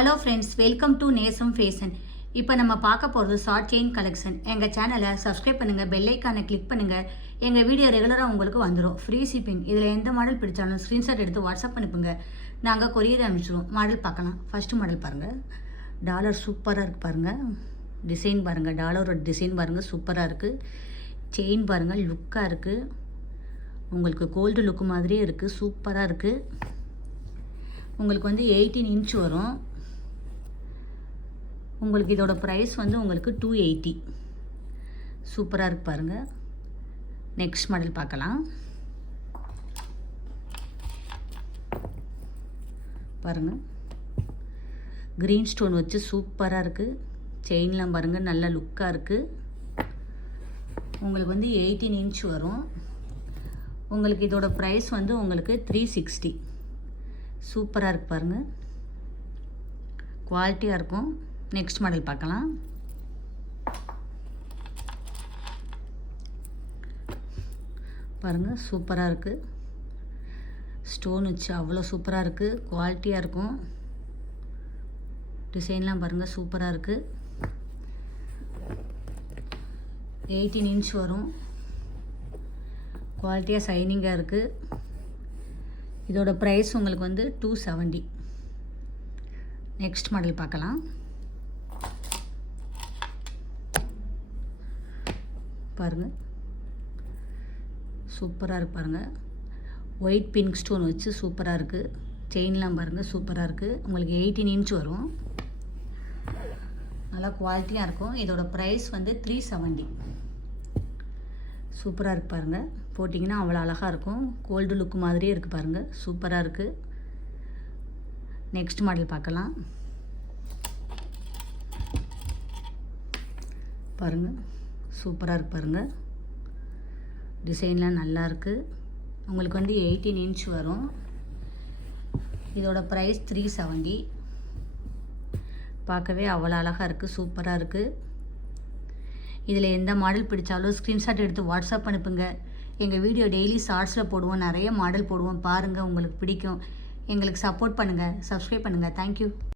Hello friends, welcome to நேசம் fashion. இப்போ நம்ம பார்க்க போகிறது ஷார்ட் செயின் கலெக்ஷன். எங்கள் சேனலை சப்ஸ்கிரைப் பண்ணுங்கள், பெல் ஐக்கானை கிளிக் பண்ணுங்கள். எங்கள் வீடியோ ரெகுலராக உங்களுக்கு வந்துடும். Free shipping. இதில் எந்த மாடல் பிடிச்சாலும் ஸ்க்ரீன்ஷாட் எடுத்து வாட்ஸ்அப் அனுப்புங்க, நாங்கள் கொரியர் அனுப்பிச்சிடுவோம். மாடல் பார்க்கலாம். ஃபஸ்ட்டு மாடல் பாருங்கள். டாலர் சூப்பராக இருக்குது பாருங்கள். டிசைன் பாருங்கள், டாலரோட டிசைன் பாருங்கள், சூப்பராக இருக்குது. செயின் பாருங்கள், லுக்காக இருக்குது. உங்களுக்கு கோல்டு லுக்கு மாதிரியே இருக்குது, சூப்பராக இருக்குது. உங்களுக்கு வந்து 18 இன்ச் வரும். உங்களுக்கு இதோட ப்ரைஸ் வந்து உங்களுக்கு 280. சூப்பராக இருக்கு பாருங்கள். நெக்ஸ்ட் மாடல் பார்க்கலாம். பாருங்கள், க்ரீன் ஸ்டோன் வச்சு சூப்பராக இருக்குது. செயின்லாம் பாருங்கள், நல்ல லுக்காக இருக்குது. உங்களுக்கு வந்து 18 இன்ச் வரும். உங்களுக்கு இதோட ப்ரைஸ் வந்து உங்களுக்கு 360. சூப்பராக இருக்குது பாருங்கள், குவாலிட்டியாக இருக்கும். நெக்ஸ்ட் மாடல் பார்க்கலாம். பாருங்கள், சூப்பராக இருக்குது. ஸ்டோன் வச்சு அவ்வளோ சூப்பராக இருக்குது, குவாலிட்டியாக இருக்கும். டிசைன்லாம் பாருங்கள், சூப்பராக இருக்குது. 18 இன்ச் வரும். குவாலிட்டியாக ஷைனிங்காக இருக்குது. இதோட ப்ரைஸ் உங்களுக்கு வந்து 270. நெக்ஸ்ட் மாடல் பார்க்கலாம். பாருங்கள், சூப்பராக இருக்கு பாருங்கள். ஒயிட் பிங்க் ஸ்டோன் வச்சு சூப்பராக இருக்குது. செயின்லாம் பாருங்கள், சூப்பராக இருக்குது. உங்களுக்கு 18 இன்ச் வரும். நல்லா குவாலிட்டியாக இருக்கும். இதோட ப்ரைஸ் வந்து 370. சூப்பராக இருக்குது பாருங்கள். போட்டிங்கன்னா அவ்வளோ அழகாக இருக்கும். கோல்டு லுக்கு மாதிரியே இருக்குது பாருங்கள், சூப்பராக இருக்குது. நெக்ஸ்ட் மாடல் பார்க்கலாம். பாருங்கள், சூப்பராக இருக்குது பாருங்கள். டிசைன்லாம் நல்லா இருக்குது. உங்களுக்கு வந்து 18 இன்ச் வரும். இதோட ப்ரைஸ் 370. பார்க்கவே அவ்வளோ அழகாக இருக்குது, சூப்பராக இருக்குது. இதில் எந்த மாடல் பிடிச்சாலும் ஸ்க்ரீன்ஷாட் எடுத்து வாட்ஸ்அப் அனுப்புங்க. எங்கள் வீடியோ டெய்லி ஷார்ட்ஸில் போடுவோம், நிறைய மாடல் போடுவோம். பாருங்கள், உங்களுக்கு பிடிக்கும். எங்களுக்கு சப்போர்ட் பண்ணுங்கள், சப்ஸ்கிரைப் பண்ணுங்கள். தேங்க்யூ.